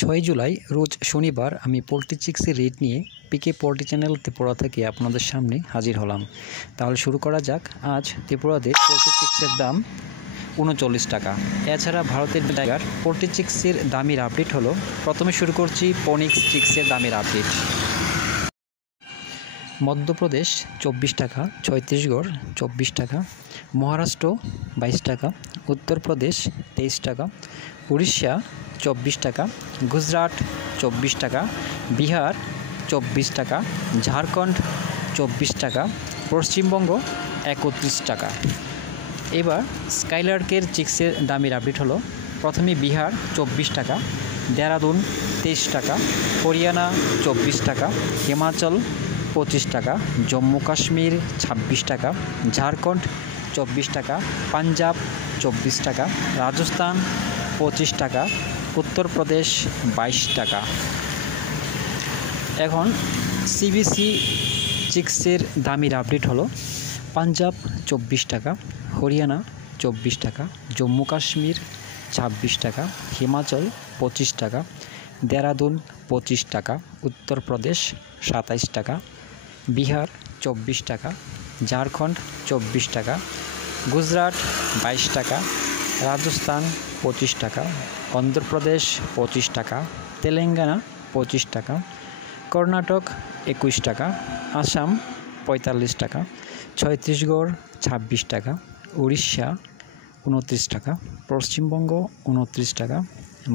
6 জুলাই রোজ শনিবার আমি poultry চিক্সের rate নিয়ে পিকে পোলট্রি চ্যানেল ত্রিপুরা থেকে আপনাদের সামনে হাজির হলাম। তাহলে শুরু করা যাক। আজ ত্রিপুরাতে পোলট্রি চিক্সের দাম 39 টাকা। এছাড়া ভারতের জায়গার পোলট্রি চিক্সের দামের আপডেট হলো, প্রথমে শুরু করছি ফোনিক্স চিক্সের দামের আপডেট। মধ্যপ্রদেশ 24 টাকা, ছত্তিশগড় 24 টাকা, মহারাষ্ট্র 22 টাকা, উত্তরপ্রদেশ 23 টাকা, উড়িষ্যা 24 টাকা, গুজরাট 24 টাকা, বিহার 24 টাকা, ঝাড়খণ্ড 24 টাকা, পশ্চিমবঙ্গ 31 টাকা। এবার স্কাইলার্কের চিক্সের দামের আপডেট হলো, প্রথমে বিহার 24 টাকা, দেরাদুন 23 টাকা, হরিয়ানা 24 টাকা, হিমাচল 25 টাকা, জম্মু কাশ্মীর 26 টাকা, ঝাড়খণ্ড 24 টাকা, পাঞ্জাব 24 টাকা, রাজস্থান 25 টাকা, উত্তরপ্রদেশ 22 টাকা। এখন সিবিসি চিক্সের দামের আপডেট হলো, পাঞ্জাব 24 টাকা, হরিয়ানা 24 টাকা, জম্মু কাশ্মীর 26 টাকা, হিমাচল 25 টাকা, দেরাদুন 25 টাকা, উত্তরপ্রদেশ 27 টাকা, বিহার 24 টাকা, ঝাড়খণ্ড 24 টাকা, গুজরাট 22 টাকা, রাজস্থান 25 টাকা, অন্ধ্রপ্রদেশ 25 টাকা, তেলেঙ্গানা 25 টাকা, কর্ণাটক 21 টাকা, আসাম 45 টাকা, ছত্তিশগড় 26 টাকা, উড়িষ্যা 29 টাকা, পশ্চিমবঙ্গ 29 টাকা,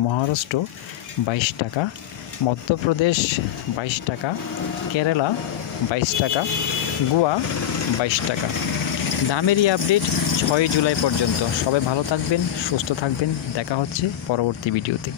মহারাষ্ট্র 22 টাকা, মধ্যপ্রদেশ 22 টাকা, কেরালা 22 টাকা, গোয়া 22 টাকা। দামেরই আপডেট 6 জুলাই পর্যন্ত। সবাই ভালো থাকবেন, সুস্থ থাকবেন। দেখা হচ্ছে পরবর্তী ভিডিওতে।